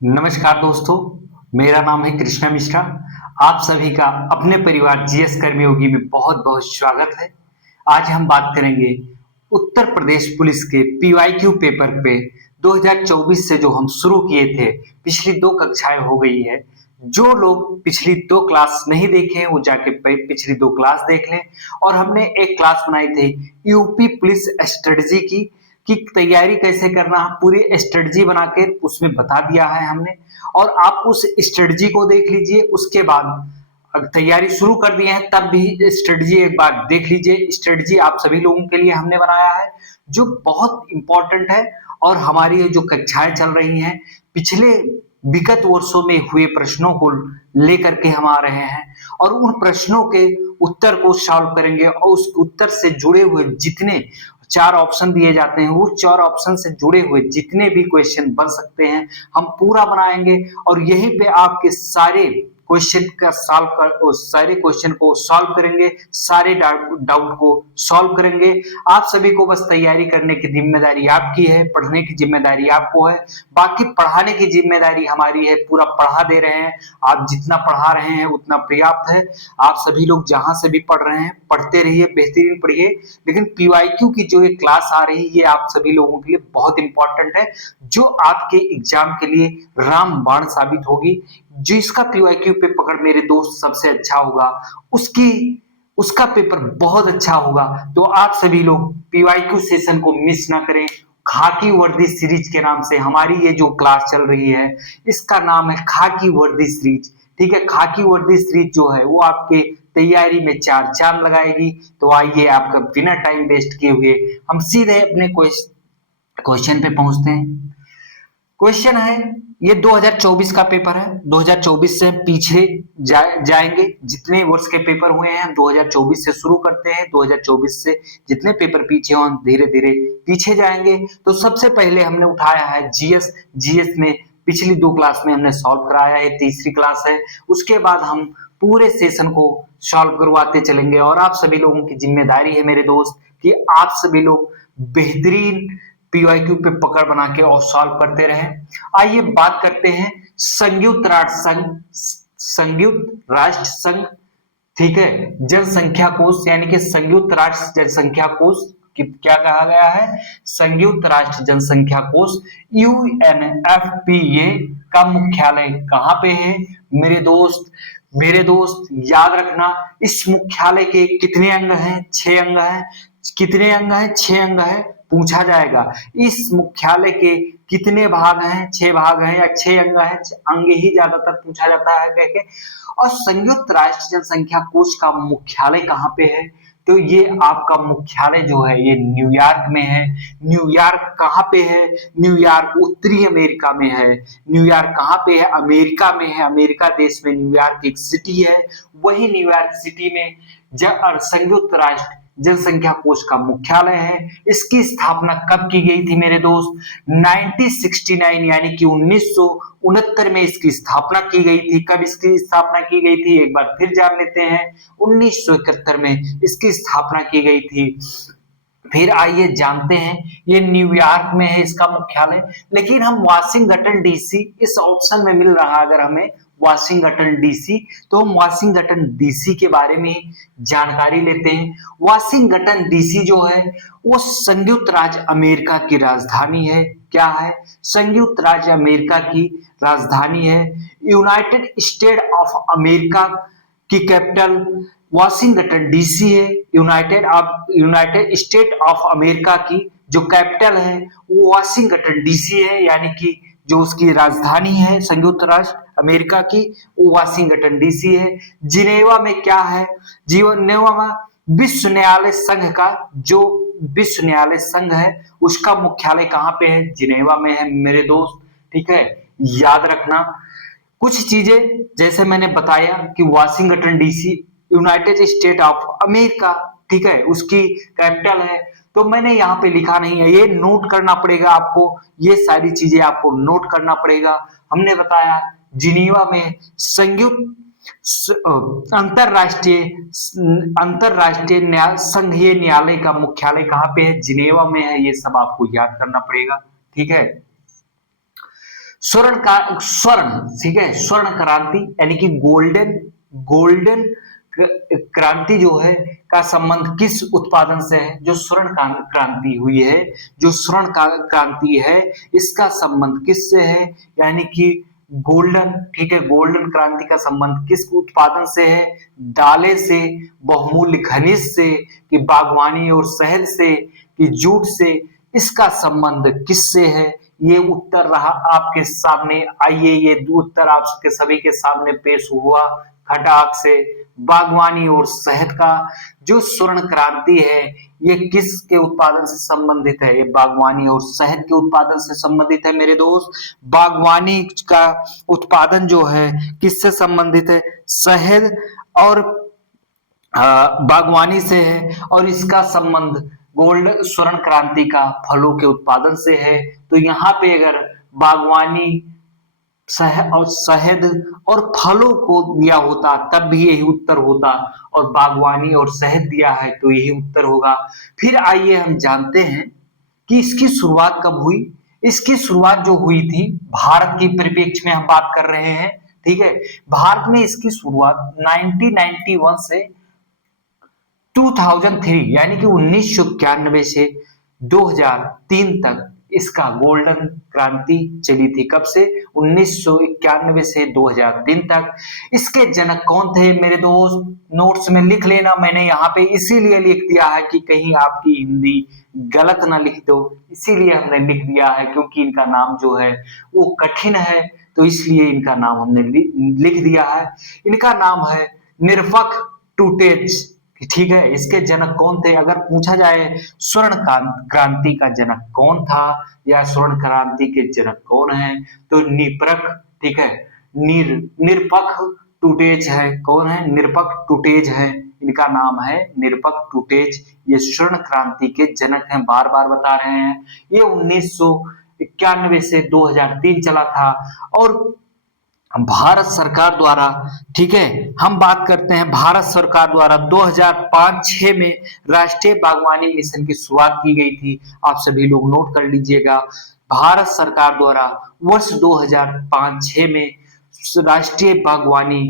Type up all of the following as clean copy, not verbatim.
नमस्कार दोस्तों, मेरा नाम है कृष्णा मिश्रा। आप सभी का अपने परिवार जीएस कर्मी योगी में बहुत-बहुत स्वागत है। आज हम बात करेंगे उत्तर प्रदेश पुलिस के पीवाईक्यू पेपर पे 2024 से जो हम शुरू किए थे, पिछली 2 कक्षाएँ हो गई है। जो लोग पिछली 2 क्लास नहीं देखे हैं, वो जाके पिछली 2 क्लास देख लें। और हमने एक क्लास बनाई थी यूपी पुलिस स्ट्रेटजी की तैयारी कैसे करना है, पूरी स्ट्रेटजी बना के उसमें बता दिया है हमने। और आप उस स्ट्रेटजी को देख लीजिए, उसके बाद तैयारी शुरू कर दिए हैं तब भी स्ट्रेटजी एक बार देख लीजिए। स्ट्रेटजी आप सभी लोगों के लिए हमने बनाया है, जो बहुत इंपॉर्टेंट है। और हमारी ये जो कक्षाएं चल रही हैं, पिछले विगत वर्षों में हुए प्रश्नों को लेकर के हम आ रहे हैं और उन प्रश्नों के उत्तर को सॉल्व करेंगे। और उस उत्तर से जुड़े हुए जितने 4 ऑप्शन दिए जाते हैं, वो 4 ऑप्शन से जुड़े हुए जितने भी क्वेश्चन बन सकते हैं, हम पूरा बनाएंगे। और यहीं पे आपके सारे क्वेश्चन का सारे क्वेश्चन को सॉल्व करेंगे, सारे डाउट को सॉल्व करेंगे। आप सभी को बस तैयारी करने की जिम्मेदारी आपकी है, पढ़ने की जिम्मेदारी आपको है, बाकी पढ़ाने की जिम्मेदारी हमारी है। पूरा पढ़ा दे रहे हैं, आप जितना पढ़ा रहे हैं उतना पर्याप्त है। आप सभी लोग जहां से भी पढ़ रहे हैं, पढ़ते रहिए, बेहतरीन पढ़िए। लेकिन पीवाईक्यू की जो ये क्लास आ रही है, ये आप सभी लोगों के लिए बहुत इंपॉर्टेंट है, जो आपके एग्जाम के लिए रामबाण साबित होगी। जिसका पीवाईक्यू पे पकड़ मेरे दोस्त सबसे अच्छा होगा, उसकी उसका पेपर बहुत अच्छा होगा। तो आप सभी लोग पीवाईक्यू सेशन को मिस ना करें। खाकी वर्दी सीरीज के नाम से हमारी ये जो क्लास चल रही है, इसका नाम है खाकी वर्दी सीरीज। ठीक है, खाकी वर्दी सीरीज जो है वो आपके तैयारी में 4 चांद लगाएगी। तो आइए, आपका बिना टाइम वेस्ट किए हुए हम सीधे अपने क्वेश्चन पे पहुंचते हैं। क्वेश्चन है, ये 2024 का पेपर है। 2024 से पीछे जाएंगे, जितने वर्ष के पेपर हुए हैं 2024 से शुरू करते हैं। 2024 से जितने पेपर पीछे हो, हम धीरे धीरे पीछे जाएंगे। तो सबसे पहले हमने उठाया है जीएस। जीएस में पिछली 2 क्लास में हमने सॉल्व कराया है, तीसरी क्लास है। उसके बाद हम पूरे सेशन को सॉल्व करवाते चलेंगे। और आप सभी लोगों की जिम्मेदारी है मेरे दोस्त, कि आप सभी लोग बेहतरीन पीवाईक्यू पे पकड़ बना के और सॉल्व करते रहें। आइए बात करते हैं संयुक्त राष्ट्र संघ। संयुक्त राष्ट्र संघ, ठीक है, जनसंख्या कोष, यानी कि संयुक्त राष्ट्र जनसंख्या कोष क्या कहा गया है? संयुक्त राष्ट्र जनसंख्या कोष, यूएनएफपीए का मुख्यालय कहां पे है मेरे दोस्त याद रखना। इस मुख्यालय के कितने अंग हैं? 6 अंग हैं। कितने अंग हैं? 6 अंग हैं। पूछा जाएगा इस मुख्यालय के कितने भाग हैं? 6 भाग हैं या 6 अंग हैं? अंग ही ज्यादातर पूछा जाता है कह के। और संयुक्त राष्ट्र जनसंख्या कोष का मुख्यालय कहाँ पे है? तो ये आपका मुख्यालय जो है ये न्यूयॉर्क में है। न्यूयॉर्क कहाँ पे है? न्यूयॉर्क उत्तरी अमेरिका में है। न्यूयॉर्क कहाँ पे है? अमेरिका में है। अमेरिका देश में न्यूयॉर्क एक सिटी है। वही न्यूयॉर्क सिटी में संयुक्त राष्ट्र जनसंख्या कोष का मुख्यालय है। इसकी स्थापना कब की गई थी मेरे दोस्त? 1969 यानी कि 1969 में इसकी स्थापना की गई थी। कब इसकी स्थापना की गई थी एक बार फिर जान लेते हैं। 1971 में इसकी स्थापना की गई थी। फिर आइए जानते हैं, ये न्यूयॉर्क में है इसका मुख्यालय। लेकिन हम वाशिंगटन डीसी इस ऑप्शन में मिल रहा है, अगर हमें वाशिंगटन डीसी, तो हम वाशिंगटन डीसी के बारे में जानकारी लेते हैं। वाशिंगटन डीसी जो है वो संयुक्त राज्य अमेरिका की राजधानी है। क्या है? संयुक्त राज्य अमेरिका की राजधानी है। यूनाइटेड स्टेट ऑफ अमेरिका की कैपिटल वाशिंगटन डीसी है। यूनाइटेड स्टेट ऑफ अमेरिका की जो कैपिटल है वो वाशिंगटन डीसी है, यानी कि जो उसकी राजधानी है संयुक्त राष्ट्र अमेरिका की, वो वाशिंगटन डीसी है। जिनेवा में क्या है? जिनेवा में विश्व न्यायालय संघ का जो विश्व न्यायालय संघ है उसका मुख्यालय कहाँ पे है? जिनेवा में है मेरे दोस्त। ठीक है, याद रखना कुछ चीजें, जैसे मैंने बताया कि Washington DC United state of America, ठीक है, उसकी कैपिटल है। तो मैंने यहाँ पे लिखा नहीं है, ये नोट करना पड़ेगा आपको। ये सारी चीजें आपको नोट करना पड़ेगा। हमने बताया जिनीवा में संयुक्त अंतरराष्ट्रीय अंतरराष्ट्रीय संघीय न्यायालय का मुख्यालय कहाँ पे है? जिनेवा में है। ये सब आपको याद करना पड़ेगा। ठीक है, स्वर्ण, ठीक है, स्वर्ण क्रांति यानी कि गोल्डन गोल्डन क्रांति जो है का संबंध किस उत्पादन से है? जो स्वर्ण क्रांति हुई है, जो स्वर्ण क्रांति है, इसका संबंध किससे है? यानी कि गोल्डन, ठीक है, गोल्डन क्रांति का संबंध किस उत्पादन से है? दाले से, बहुमूल्य खनिज से, कि बागवानी और शहद से, कि जूट से? इसका संबंध किससे है? ये उत्तर रहा आपके सामने। आइए ये उत्तर आपके सभी के सामने पेश हुआ खटाक से। बागवानी और शहद का जो स्वर्ण क्रांति है ये किसके उत्पादन से संबंधित है? ये बागवानी और शहद के उत्पादन से संबंधित है मेरे दोस्त। बागवानी का उत्पादन जो है किससे संबंधित है? शहद और बागवानी से है, और इसका संबंध गोल्ड स्वर्ण क्रांति का फलों के उत्पादन से है। तो यहाँ पे अगर बागवानी शहद और फलों को दिया होता तब भी यही उत्तर होता, और बागवानी और शहद दिया है तो यही उत्तर होगा। फिर आइए हम जानते हैं कि इसकी शुरुआत कब हुई। इसकी शुरुआत जो हुई थी भारत की परिप्रेक्ष्य में हम बात कर रहे हैं, ठीक है। भारत में इसकी शुरुआत 1991 से 2003 यानी कि 1991 से 2003 तक इसका गोल्डन क्रांति चली थी। कब से? 1991 से 2003 तक। इसके जनक कौन थे मेरे दोस्त? नोट्स में लिख लेना, मैंने यहाँ पे इसीलिए लिख दिया है कि कहीं आपकी हिंदी गलत ना लिख दो, इसीलिए हमने लिख दिया है, क्योंकि इनका नाम जो है वो कठिन है, तो इसलिए इनका नाम हमने लिख दिया है। इनका नाम है निरपख टूटेज, ठीक है। इसके जनक कौन थे? अगर पूछा जाए स्वर्ण क्रांति का जनक कौन था या स्वर्ण क्रांति के जनक कौन है, तो निरपख, ठीक है, निरपख टूटेज है। कौन है? निरपख टूटेज है, इनका नाम है निरपख टूटेज। ये स्वर्ण क्रांति के जनक हैं, बार बार बता रहे हैं। ये 1991 से 2003 चला था, और भारत सरकार द्वारा, ठीक है, हम बात करते हैं भारत सरकार द्वारा 2005-6 में राष्ट्रीय बागवानी मिशन की शुरुआत की गई थी। आप सभी लोग नोट कर लीजिएगा। भारत सरकार द्वारा वर्ष 2005-6 में राष्ट्रीय बागवानी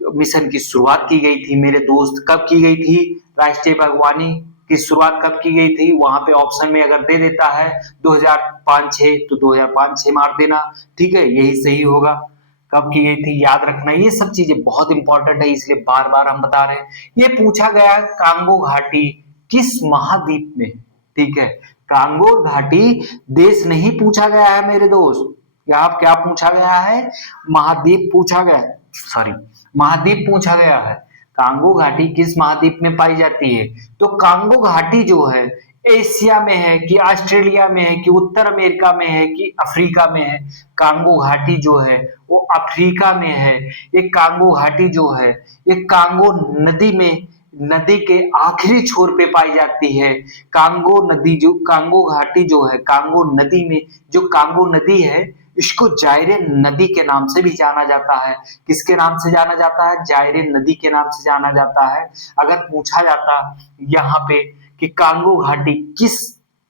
मिशन की शुरुआत की गई थी मेरे दोस्त। कब की गई थी राष्ट्रीय बागवानी की शुरुआत? कब की गई थी? वहां पे ऑप्शन में अगर दे देता है 2005-6 तो 2005-6 मार देना, ठीक है, यही सही होगा। कब की गई थी याद रखना, ये सब चीजें बहुत इंपॉर्टेंट है, इसलिए बार बार हम बता रहे हैं। ये पूछा गया कांगो घाटी किस महाद्वीप में, ठीक है। कांगो घाटी देश नहीं पूछा गया है मेरे दोस्त, क्या पूछा गया है? महाद्वीप पूछा गया, सॉरी, महाद्वीप पूछा गया है। कांगो घाटी किस महाद्वीप में पाई जाती है? तो कांगो घाटी जो है एशिया में है, कि ऑस्ट्रेलिया में है, कि उत्तर अमेरिका में है, कि अफ्रीका में है? कांगो घाटी जो है वो अफ्रीका में है। ये कांगो घाटी जो है ये कांगो नदी में, नदी के आखिरी छोर पे पाई जाती है। कांगो नदी जो, कांगो घाटी जो है कांगो नदी में, जो कांगो नदी है इसको जायरे नदी के नाम से भी जाना जाता है। किसके नाम से जाना जाता है? जायरे नदी के नाम से जाना जाता है। अगर पूछा जाता यहाँ पे कि कांगो घाटी किस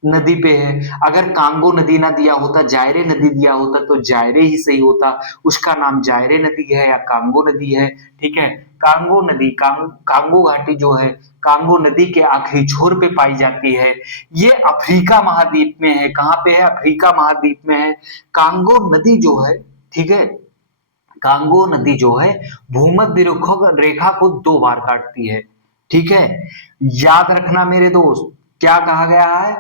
नदी पे है, अगर कांगो नदी ना दिया होता, जायरे नदी दिया होता, तो जायरे ही सही होता। उसका नाम जायरे नदी है या कांगो नदी है, ठीक है। कांगो नदी, कांगो घाटी जो है कांगो नदी के आखिरी छोर पे पाई जाती है। ये अफ्रीका महाद्वीप में है। कहाँ पे है? अफ्रीका महाद्वीप में है। कांगो नदी जो है, ठीक है, कांगो नदी जो है भूमध्य रेखा को 2 बार काटती है, ठीक है। याद रखना मेरे दोस्त, क्या कहा गया है?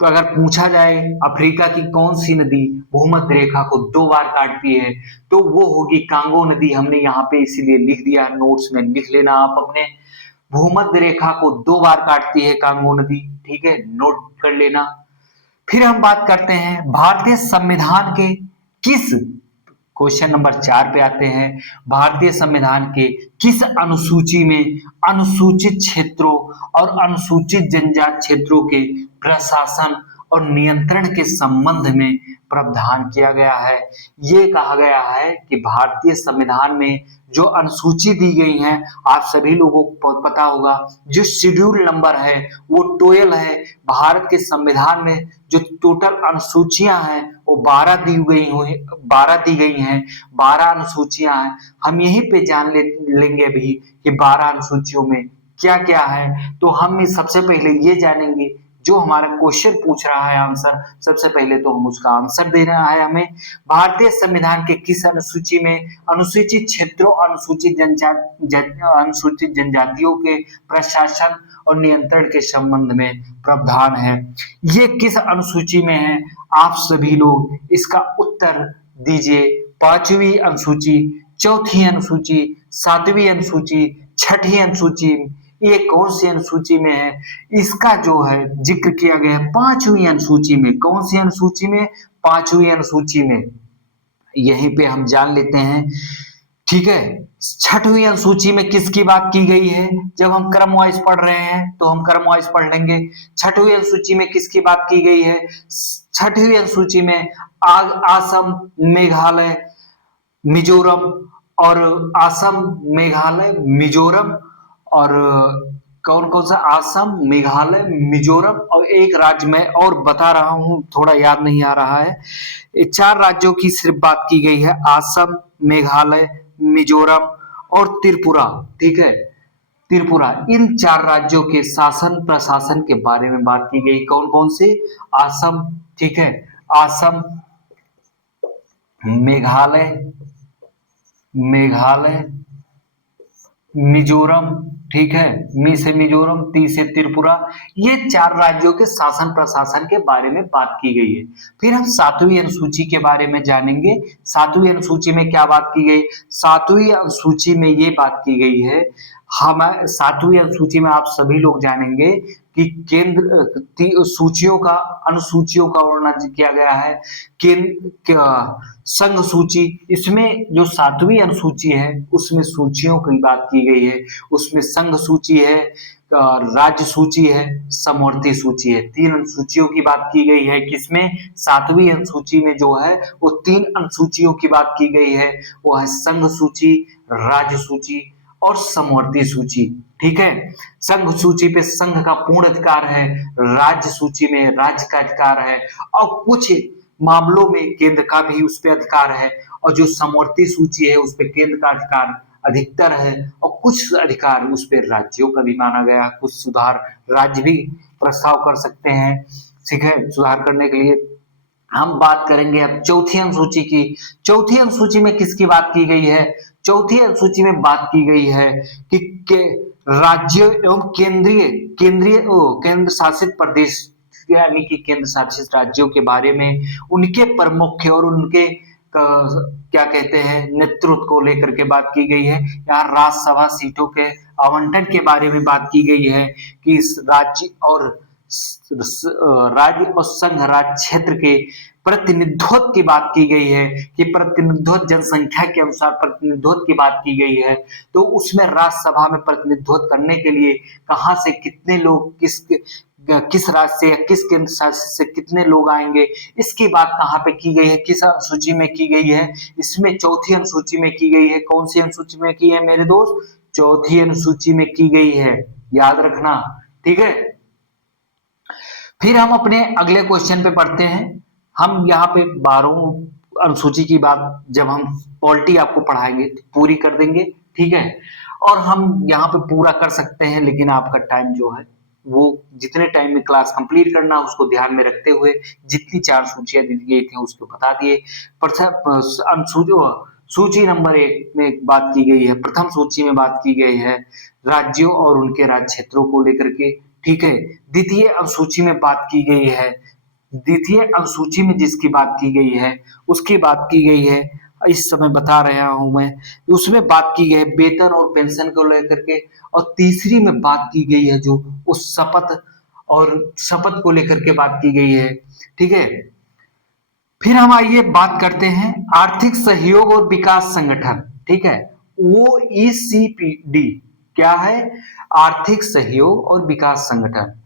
तो अगर पूछा जाए अफ्रीका की कौन सी नदी भूमध्य रेखा को 2 बार काटती है, तो वो होगी कांगो नदी। हमने यहाँ पे इसीलिए लिख दिया है, नोट्स में लिख लेना आप अपने। भूमध्य रेखा को 2 बार काटती है कांगो नदी, ठीक है, नोट कर लेना। फिर हम बात करते हैं भारतीय संविधान के किस, क्वेश्चन नंबर 4 पे आते हैं। भारतीय संविधान के किस अनुसूची में अनुसूचित क्षेत्रों और अनुसूचित जनजाति क्षेत्रों के प्रशासन और नियंत्रण के संबंध में प्रावधान किया गया है? ये कहा गया है कि भारतीय संविधान में जो अनुसूची दी गई है, आप सभी लोगों को पता होगा, जो शेड्यूल नंबर है वो 12 है। भारत के संविधान में जो टोटल अनुसूचियां हैं वो 12 दी गई हैं, 12 अनुसूचियां हैं। हम यहीं पे लेंगे अभी कि 12 अनुसूचियों में क्या क्या है। तो हम सबसे पहले ये जानेंगे, जो हमारा क्वेश्चन पूछ रहा है आंसर, सबसे पहले तो हम उसका आंसर देना है हमें। भारतीय संविधान के किस अनुसूची में अनुसूचित क्षेत्रों, अनुसूचित जनजातियों के प्रशासन और नियंत्रण के संबंध में प्रावधान है? ये किस अनुसूची में है? आप सभी लोग इसका उत्तर दीजिए। पांचवी अनुसूची, चौथी अनुसूची, सातवीं अनुसूची, छठी अनुसूची, ये कौन सी अनुसूची में है? इसका जो है जिक्र किया गया है पांचवी अनुसूची में। कौन सी अनुसूची में? पांचवी अनुसूची में। यहीं पे हम जान लेते हैं, ठीक है। छठवीं अनुसूची में किसकी बात की गई है? जब हम क्रम वाइज पढ़ रहे हैं तो हम क्रम वाइज पढ़ लेंगे। छठवीं अनुसूची में किसकी बात की गई है? छठवीं अनुसूची में असम, मेघालय, मिजोरम और असम, मेघालय, मिजोरम और कौन कौन सा? असम, मेघालय, मिजोरम और एक राज्य में और बता रहा हूं, थोड़ा याद नहीं आ रहा है। ये 4 राज्यों की सिर्फ बात की गई है, असम, मेघालय, मिजोरम और त्रिपुरा, ठीक है। त्रिपुरा, इन 4 राज्यों के शासन प्रशासन के बारे में बात की गई। कौन कौन से? असम, ठीक है, असम, मेघालय, मिजोरम, ठीक है, मी से मिजोरम, ती से त्रिपुरा, ये 4 राज्यों के शासन प्रशासन के बारे में बात की गई है। फिर हम सातवीं अनुसूची के बारे में जानेंगे। सातवीं अनुसूची में क्या बात की गई? सातवीं अनुसूची में ये बात की गई है, हम सातवीं अनुसूची में आप सभी लोग जानेंगे कि केंद्र सूचियों का, अनुसूचियों का वर्णन किया गया है। संघ सूची, इसमें जो सातवीं अनुसूची है उसमें सूचियों की बात की गई है। उसमें संघ सूची है, राज्य सूची है, समवर्ती सूची है। 3 अनुसूचियों की बात की गई है। किसमें? सातवीं अनुसूची में जो है वो 3 अनुसूचियों की बात की गई है। वो है संघ सूची, राज्य सूची और समवर्ती सूची, ठीक है। संघ सूची पे संघ का पूर्ण अधिकार है, राज्य सूची में राज्य का अधिकार है और कुछ मामलों में केंद्र का भी उस पर अधिकार है। और जो समवर्ती सूची है उस पर केंद्र का अधिकार अधिकतर है और कुछ अधिकार उस पर राज्यों का भी माना गया। कुछ सुधार राज्य भी प्रस्ताव कर सकते हैं, ठीक है, सुधार करने के लिए। हम बात करेंगे अब चौथी अनुसूची की। चौथी अनुसूची में किसकी बात की गई है? चौथी अनुसूची में बात की गई है कि राज्य एवं केंद्र शासित प्रदेश, यानी कि केंद्र शासित राज्यों के बारे में, उनके प्रमुख और उनके क्या कहते हैं नेतृत्व को लेकर के बात की गई है। यहाँ राज्यसभा सीटों के आवंटन के बारे में बात की गई है कि इस राज्य और संघ राज्य क्षेत्र के प्रतिनिधित्व की बात की गई है कि प्रतिनिधित्व राज्य के अनुसार प्रतिनिधित्व की बात की गई है। तो उसमें राज्यसभा में प्रतिनिधित्व करने के लिए कहां से कितने लोग, किस राज्य से या किस केंद्र शासित से कितने लोग आएंगे, इसकी बात कहाँ पे की गई है, किस अनुसूची में की गई है? इसमें चौथी अनुसूची में की गई है। कौन सी अनुसूची में की है मेरे दोस्त? चौथी अनुसूची में की गई है, याद रखना, ठीक है। फिर हम अपने अगले क्वेश्चन पे पढ़ते हैं। हम यहाँ पे 12 अनुसूची की बात जब हम पॉलिटी आपको पढ़ाएंगे तो पूरी कर देंगे, ठीक है। और हम यहाँ पे पूरा कर सकते हैं, लेकिन आपका टाइम जो है वो जितने टाइम में क्लास कंप्लीट करना उसको ध्यान में रखते हुए जितनी 4 सूचियां दी गई थी उसको बता दिए। सूची नंबर 1 में बात की गई है, प्रथम सूची में बात की गई है राज्यों और उनके राज्य क्षेत्रों को लेकर के, ठीक है। द्वितीय अनुसूची में बात की गई है, द्वितीय अनुसूची में जिसकी बात की गई है उसकी बात की गई है, इस समय बता रहा हूं मैं, उसमें बात की गई है वेतन और पेंशन को लेकर के। और तीसरी में बात की गई है जो उस शपथ को लेकर के बात की गई है, ठीक है। फिर हम आइए बात करते हैं आर्थिक सहयोग और विकास संगठन, ठीक है। OECD क्या है? आर्थिक सहयोग और विकास संगठन।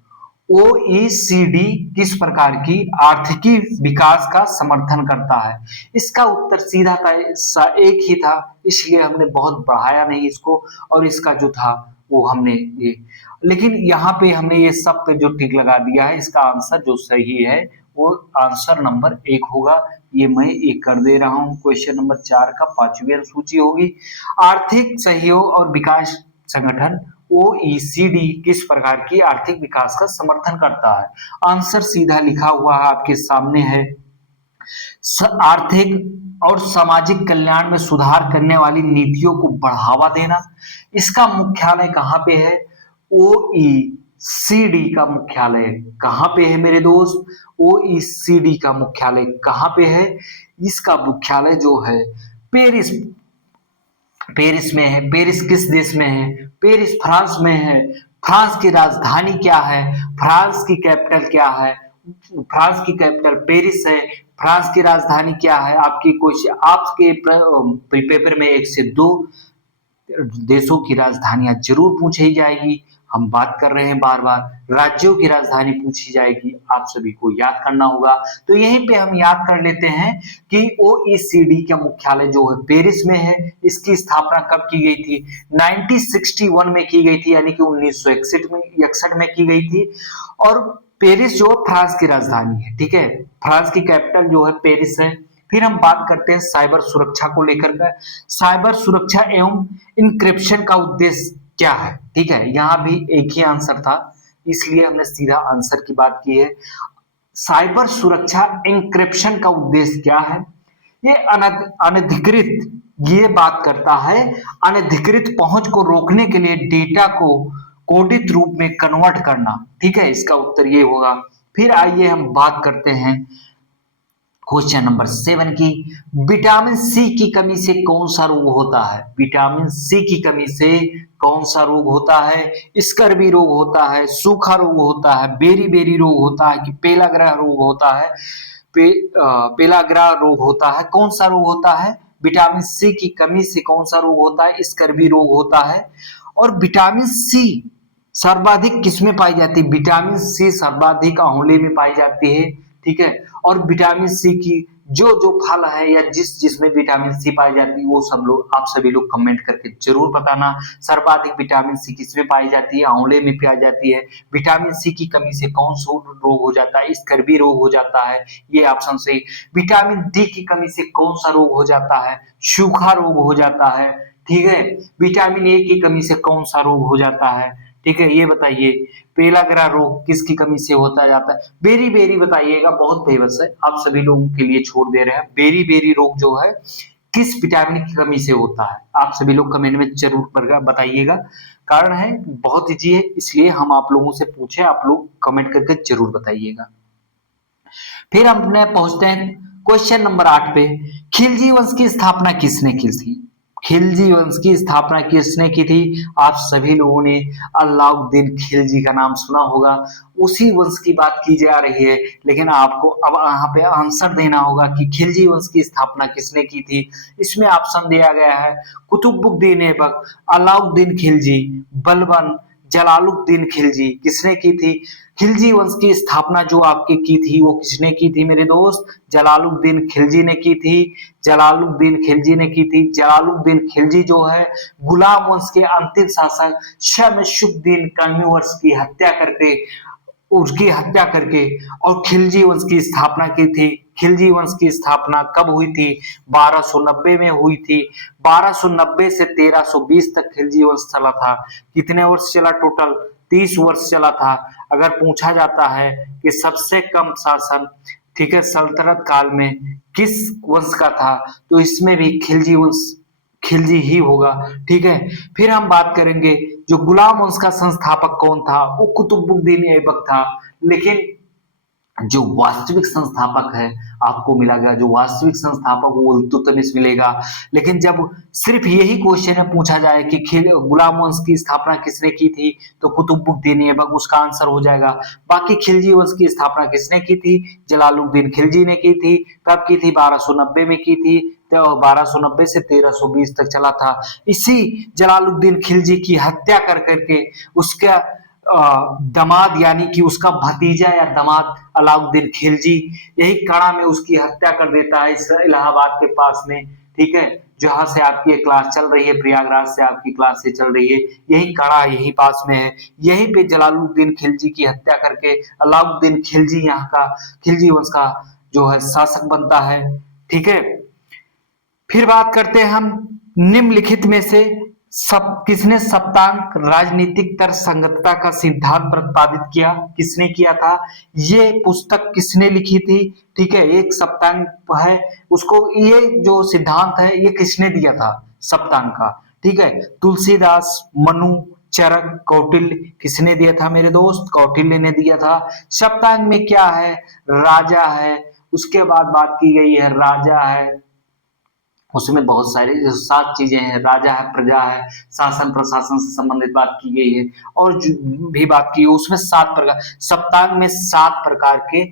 OECD किस प्रकार की आर्थिकी विकास का समर्थन करता है? इसका उत्तर सीधा था एक ही था, इसलिए हमने बहुत बढ़ाया नहीं इसको, और इसका जो था वो हमने ये, लेकिन यहाँ पे हमने ये सब पे जो टिक लगा दिया है, इसका आंसर जो सही है वो आंसर नंबर 1 होगा। ये मैं एक कर दे रहा हूँ। क्वेश्चन नंबर 4 का 5वीं अनुसूची होगी। आर्थिक सहयोग और विकास संगठन OECD किस प्रकार की आर्थिक विकास का समर्थन करता है? आंसर सीधा लिखा हुआ है आपके सामने है। आर्थिक और सामाजिक कल्याण में सुधार करने वाली नीतियों को बढ़ावा देना। इसका मुख्यालय कहाँ पे है? OECD का मुख्यालय कहाँ पे है मेरे दोस्त? OECD का मुख्यालय कहाँ पे है? इसका मुख्यालय जो है पेरिस, पेरिस में है। पेरिस किस देश में है? पेरिस फ्रांस में है। फ्रांस की राजधानी क्या है? फ्रांस की कैपिटल क्या है? फ्रांस की कैपिटल पेरिस है। फ्रांस की राजधानी क्या है? आपकी क्वेश्चन आपके पेपर में 1 से 2 देशों की राजधानियां जरूर पूछी जाएगी। हम बात कर रहे हैं बार बार राज्यों की राजधानी पूछी जाएगी, आप सभी को याद करना होगा। तो यहीं पे हम याद कर लेते हैं कि OECD का मुख्यालय जो है पेरिस में है। इसकी स्थापना कब की गई थी? 1961 में की गई थी, यानी कि 1961 में की गई थी। और पेरिस जो फ्रांस की राजधानी है, ठीक है, फ्रांस की कैपिटल जो है पेरिस है। फिर हम बात करते हैं साइबर सुरक्षा को लेकर के। साइबर सुरक्षा एवं इंक्रिप्शन का उद्देश्य क्या है? ठीक है, यहां भी एक ही आंसर था, इसलिए हमने सीधा आंसर की बात की है। साइबर सुरक्षा इंक्रिप्शन का उद्देश्य क्या है? ये अनधिकृत, ये बात करता है अनधिकृत पहुंच को रोकने के लिए डेटा को कोडित रूप में कन्वर्ट करना। ठीक है, इसका उत्तर ये होगा। फिर आइए हम बात करते हैं क्वेश्चन नंबर 7 की। विटामिन सी की कमी से कौन सा रोग होता है? विटामिन सी की कमी से कौन सा रोग होता है? स्कर्वी रोग होता है, सूखा रोग होता है, बेरी बेरी रोग होता है कि पेलाग्रा रोग होता है? पेलाग्रा रोग होता है। कौन सा रोग होता है? विटामिन सी की कमी से कौन सा रोग होता है? स्कर्वी रोग होता है। और विटामिन सी सर्वाधिक किसमें पाई जाती है? विटामिन सी सर्वाधिक आंवले में पाई जाती है। ठीक है, और विटामिन सी की जो जो फल है या जिसमें विटामिन सी पाई जाती है वो सब लोग आप सभी लोग कमेंट करके जरूर बताना। सर्वाधिक विटामिन सी किसमें पाई जाती है? आंवले में पाई जाती है। विटामिन सी की कमी से कौन सा रोग हो जाता है? स्कर्वी रोग हो जाता है, ये ऑप्शन से। विटामिन डी की कमी से कौन सा रोग हो जाता है? सूखा रोग हो जाता है। ठीक है, विटामिन ए की कमी से कौन सा रोग हो जाता है? ठीक है, ये बताइए। पेलाग्रा रोग किसकी कमी से होता जाता है? बेरी बेरी बताइएगा, बहुत फेमस है, आप सभी लोगों के लिए छोड़ दे रहे हैं। बेरी बेरी रोग जो है किस विटामिन की कमी से होता है? आप सभी लोग कमेंट में जरूर बताइएगा। कारण है बहुत इजी है, इसलिए हम आप लोगों से पूछे, आप लोग कमेंट करके जरूर बताइएगा। फिर हमने पहुंचते हैं क्वेश्चन नंबर 8 पे। खिलजी वंश की स्थापना किसने की थी? खिलजी वंश की स्थापना किसने की थी? आप सभी लोगों ने अलाउद्दीन खिलजी का नाम सुना होगा। उसी वंश की बात की जा रही है, लेकिन आपको अब यहाँ पे आंसर देना होगा कि खिलजी वंश की स्थापना किसने की थी। इसमें ऑप्शन दिया गया है कुतुबुद्दीन ऐबक, अलाउद्दीन खिलजी, बलबन, जलालुद्दीन खिलजी। किसने की थी? खिलजी वंश की स्थापना जो आपकी की थी वो किसने की थी मेरे दोस्त? जलालुद्दीन खिलजी ने की थी। जलालुद्दीन खिलजी ने की थी। जलालुद्दीन खिलजी जो है गुलाम वंश के अंतिम शासक शमसुद्दीन कान्यूवर्स की हत्या करके, उसकी हत्या करके और खिलजी वंश की स्थापना की थी। खिलजी वंश की स्थापना कब हुई थी? 1290 में हुई थी। 1290 से 1320 तक खिलजी वंश चला था। कितने वर्ष चला टोटल? 30 वर्ष चला था। अगर पूछा जाता है कि सबसे कम शासन, ठीक है, सल्तनत काल में किस वंश का था, तो इसमें भी खिलजी वंश, खिलजी ही होगा। ठीक है, फिर हम बात करेंगे जो गुलाम वंश का संस्थापक कौन था? वो कुतुबुद्दीन ऐबक था। लेकिन जो वास्तविक संस्थापक है आपको मिलेगा, जो वास्तविक संस्थापक वो इल्तुतमिश मिलेगा। लेकिन जब सिर्फ यही क्वेश्चन में पूछा जाए कि गुलाम वंश की स्थापना किसने की थी, तो कुतुबुद्दीन ऐबक उसका आंसर हो जाएगा। बाकी खिलजी वंश की स्थापना किसने की थी? जलालुद्दीन खिलजी ने की थी। कब की थी? 1290 में की थी। तो 1290 से 1320 तक चला था। इसी जलालुद्दीन खिलजी की हत्या कर करके उसका दामाद, यानी कि उसका भतीजा या दामाद अलाउद्दीन खिलजी, यही कड़ा में उसकी हत्या कर देता है इस इलाहाबाद के पास में। ठीक है, जहां से आपकी ये क्लास चल रही है, प्रयागराज से आपकी क्लास से चल रही है, यही कड़ा यही पास में है, यहीं पे जलालुद्दीन खिलजी की हत्या करके अलाउद्दीन खिलजी यहाँ का खिलजी वंश का जो है शासक बनता है। ठीक है, फिर बात करते हैं हम निम्नलिखित में से सब किसने सप्तांक राजनीतिक तर्कसंगतता का सिद्धांत प्रतिपादित किया, किसने किया था, ये पुस्तक किसने लिखी थी। ठीक है, एक सप्तांक है, उसको ये जो सिद्धांत है ये किसने दिया था सप्तांक का। ठीक है, तुलसीदास, मनु, चरक, कौटिल्य, किसने दिया था मेरे दोस्त, कौटिल्य ने दिया था। सप्तांग में क्या है, राजा है, उसके बाद बात की गई है राजा है, उसमें बहुत सारी 7 चीजें हैं, राजा है, प्रजा है, शासन प्रशासन से संबंधित बात की गई है, और जो भी बात की है उसमें 7 प्रकार, सप्तांग में 7 प्रकार के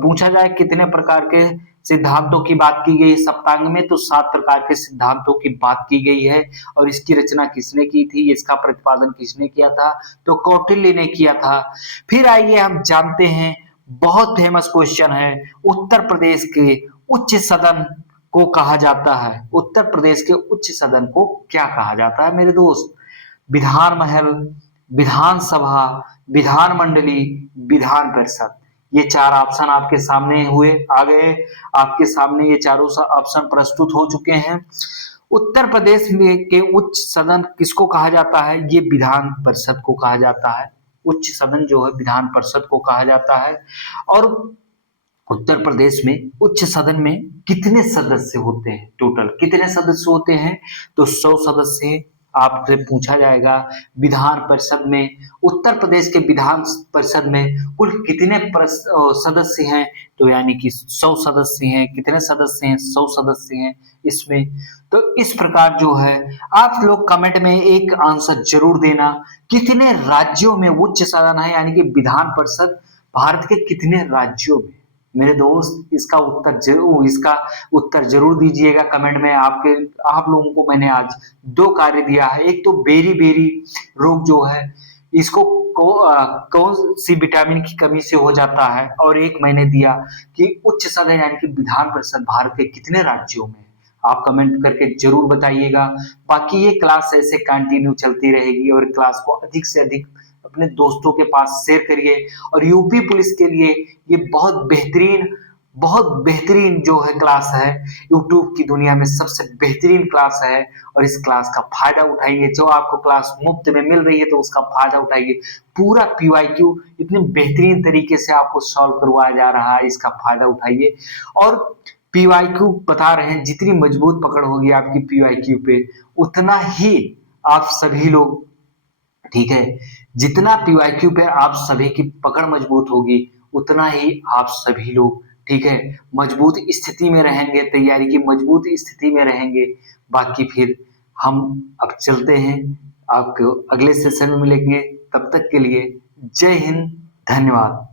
पूछा जाए कितने प्रकार के सिद्धांतों की बात की गई है सप्तांग में, तो 7 प्रकार के सिद्धांतों की बात की गई है। और इसकी रचना किसने की थी, इसका प्रतिपादन किसने किया था, तो कौटिल्य ने किया था। फिर आइए हम जानते हैं, बहुत फेमस क्वेश्चन है, उत्तर प्रदेश के उच्च सदन को कहा जाता है, उत्तर प्रदेश के उच्च सदन को क्या कहा जाता है मेरे दोस्त, विधान महल, विधानसभा, विधान मंडली, विधान परिषद। ये 4 ऑप्शन आपके सामने हुए आ गए, आपके सामने ये चारों ऑप्शन प्रस्तुत हो चुके हैं। उत्तर प्रदेश में के उच्च सदन किसको कहा जाता है, ये विधान परिषद को कहा जाता है, उच्च सदन जो है विधान परिषद को कहा जाता है। और उत्तर प्रदेश में उच्च सदन में कितने सदस्य होते हैं, टोटल कितने सदस्य होते हैं, तो 100 सदस्य आपसे पूछा जाएगा। विधान परिषद में, उत्तर प्रदेश के विधान परिषद में कुल कितने सदस्य हैं, तो यानी कि 100 सदस्य हैं, कितने सदस्य हैं, 100 सदस्य हैं इसमें। तो इस प्रकार जो है आप लोग कमेंट में एक आंसर जरूर देना, कितने राज्यों में उच्च सदन है, यानी कि विधान परिषद भारत के कितने राज्यों में मेरे दोस्त, इसका उत्तर जरूर दीजिएगा कमेंट में। आप लोगों को मैंने आज 2 कार्य दिया है, एक तो बेरी बेरी रोग जो है इसको कौन सी विटामिन की कमी से हो जाता है, और एक मैंने दिया कि उच्च सदन यानी कि विधान परिषद भारत के कितने राज्यों में। आप कमेंट करके जरूर बताइएगा। बाकी ये क्लास ऐसे कंटिन्यू चलती रहेगी, और क्लास को अधिक से अधिक अपने दोस्तों के पास शेयर करिए। और यूपी पुलिस के लिए ये बहुत बेहतरीन जो है क्लास है, यूट्यूब की दुनिया में सबसे बेहतरीन क्लास है, और इस क्लास का फायदा उठाइए। जो आपको क्लास मुफ्त में मिल रही है तो उसका फायदा उठाइए। पूरा पीवाईक्यू इतने बेहतरीन तरीके से आपको सॉल्व करवाया जा रहा है, इसका फायदा उठाइए। और पीवाईक्यू बता रहे हैं, जितनी मजबूत पकड़ होगी आपकी पीवाईक्यू पे, उतना ही आप सभी लोग, ठीक है, जितना पीवाईक्यू पे आप सभी की पकड़ मजबूत होगी, उतना ही आप सभी लोग, ठीक है, मजबूत स्थिति में रहेंगे, तैयारी की मजबूत स्थिति में रहेंगे। बाकी फिर हम अब चलते हैं, आपको अगले सेशन में मिलेंगे, तब तक के लिए जय हिंद, धन्यवाद।